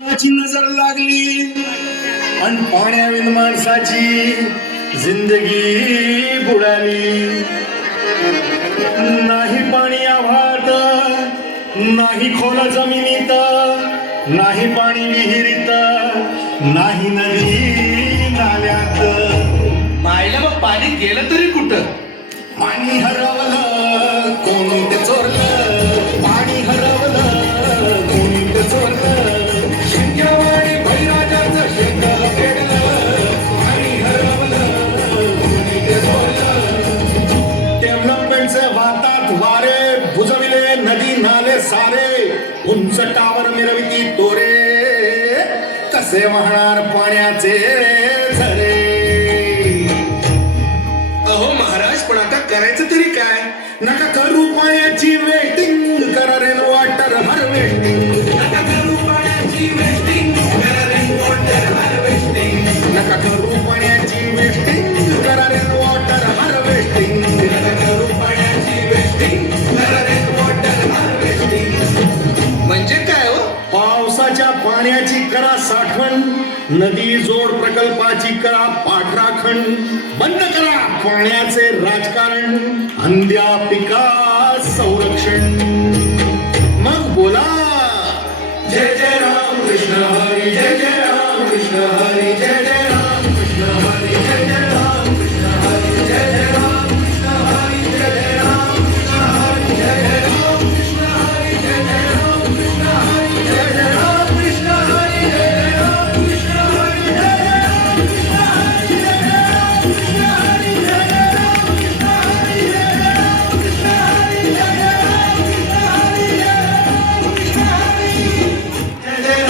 ची नजर लागली आणि पाण्याविन माणसाची जिंदगी बुडाली. नाही पाणी आभाळात, नाही खोल जमिनीत, नाही पाणी विहिरीत, नाही नदी नाल्यात. मायला मग पाणी गेलं तरी कुठं? पाणी हरवलं कोणी ते चोरलं, पाणी हरवलं कोणी ते चोरलं. शिंग्यावाडी बळीराजाचं शेंगल पेडलं, पाणी हरवलं कोणी ते चोरलं. डेव्हलपमेंटचे वाहतात वारे, बुजविले नदी नाले सारे, उंच टावर मिरविती तोरे, कसे वाहणार पाण्याचे झरे. अहो महाराज, पण आता करायचं तरी काय? नका करू पाण्याची वेटिंग, करा रेन वॉटर हार्वेस्टिंग. नका करू पाण्याची वेस्टिंग, करा रेन वॉटर हार्वेस्टिंग. नका करू पाण्याची वेस्टिंग, करा रेन वॉटर हार्वेस्टिंग. नका करू पाण्याची वेस्टिंग, करा रेन वॉटर हार्वेस्टिंग. म्हणजे काय हो? पावसाच्या पाण्याची करा साठवण, नदी जोड प्रकल्पाची करा पाठराखण. बंद करा पाण्याचे राजकारण, अंध्या पिका संरक्षण. मग बोला जय जय राम कृष्ण हरी, जय जय राम कृष्ण हरी, जय जय